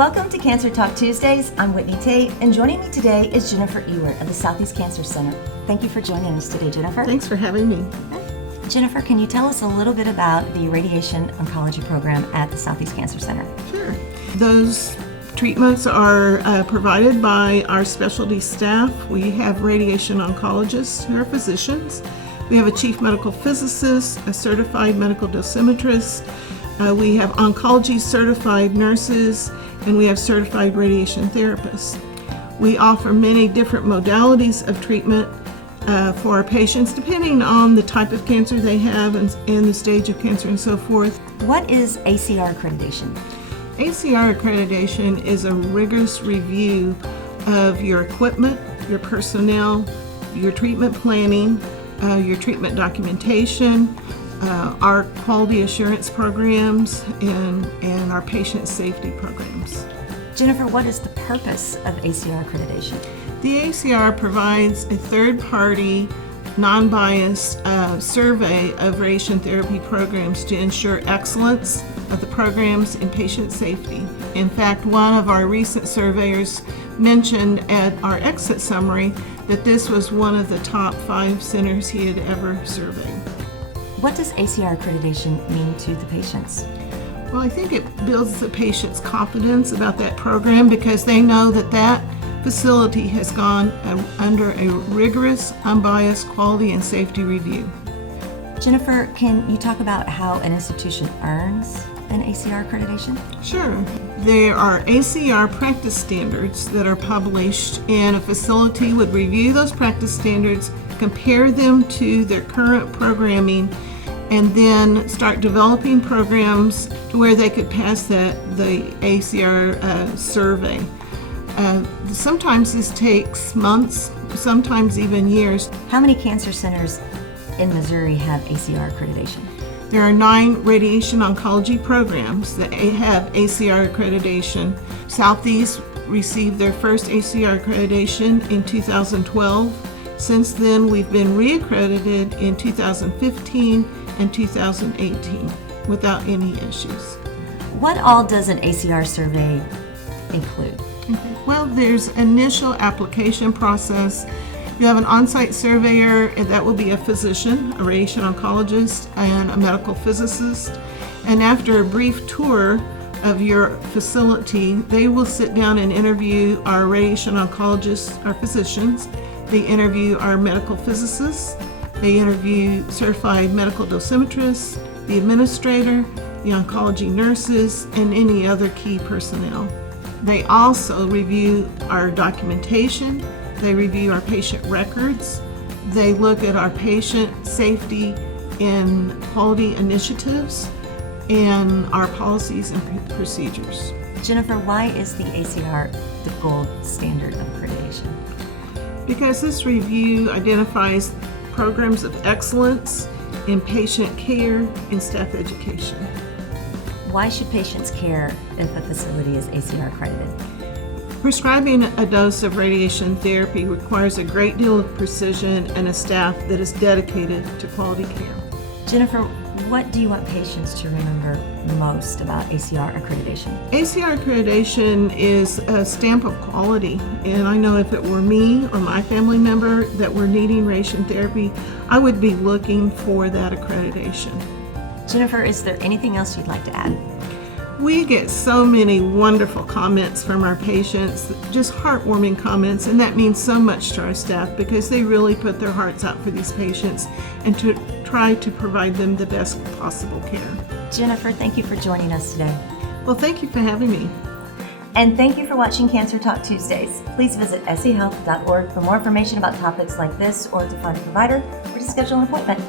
Welcome to Cancer Talk Tuesdays. I'm Whitney Tate, and joining me today is Jennifer Ewert of the Southeast Cancer Center. Thank you for joining us today, Jennifer. Thanks for having me. Jennifer, can you tell us a little bit about the radiation oncology program at the Southeast Cancer Center? Sure. Those treatments are provided by our specialty staff. We have radiation oncologists who are physicians. We have a chief medical physicist, a certified medical dosimetrist. We have oncology certified nurses, and we have certified radiation therapists. We offer many different modalities of treatment for our patients, depending on the type of cancer they have and the stage of cancer and so forth. What is ACR accreditation? ACR accreditation is a rigorous review of your equipment, your personnel, your treatment planning, your treatment documentation, our quality assurance programs, and our patient safety programs. Jennifer, what is the purpose of ACR accreditation? The ACR provides a third-party, non-biased survey of radiation therapy programs to ensure excellence of the programs and patient safety. In fact, one of our recent surveyors mentioned at our exit summary that this was one of the top 5 centers he had ever surveyed. What does ACR accreditation mean to the patients? Well, I think it builds the patient's confidence about that program because they know that that facility has gone under a rigorous, unbiased quality and safety review. Jennifer, can you talk about how an institution earns an ACR accreditation? Sure. There are ACR practice standards that are published, and a facility would review those practice standards, compare them to their current programming, and then start developing programs where they could pass the ACR survey. Sometimes this takes months, sometimes even years. How many cancer centers in Missouri have ACR accreditation? There are 9 radiation oncology programs that have ACR accreditation. Southeast received their first ACR accreditation in 2012. Since then, we've been reaccredited in 2015 and 2018 without any issues. What all does an ACR survey include? Well, there's initial application process. You have an on-site surveyor, and that will be a physician, a radiation oncologist, and a medical physicist. And after a brief tour of your facility, they will sit down and interview our radiation oncologists, our physicians. They interview our medical physicists. They interview certified medical dosimetrists, the administrator, the oncology nurses, and any other key personnel. They also review our documentation. They review our patient records. They look at our patient safety and quality initiatives and our policies and procedures. Jennifer, why is the ACR the gold standard of accreditation? Because this review identifies programs of excellence in patient care and staff education. Why should patients care if a facility is ACR accredited? Prescribing a dose of radiation therapy requires a great deal of precision and a staff that is dedicated to quality care. Jennifer, what do you want patients to remember most about ACR accreditation? ACR accreditation is a stamp of quality, and I know if it were me or my family member that were needing radiation therapy, I would be looking for that accreditation. Jennifer, is there anything else you'd like to add? We get so many wonderful comments from our patients, just heartwarming comments, and that means so much to our staff because they really put their hearts out for these patients and to try to provide them the best possible care. Jennifer, thank you for joining us today. Well, thank you for having me. And thank you for watching Cancer Talk Tuesdays. Please visit SoutheastHEALTH.org for more information about topics like this, or to find a provider or to schedule an appointment.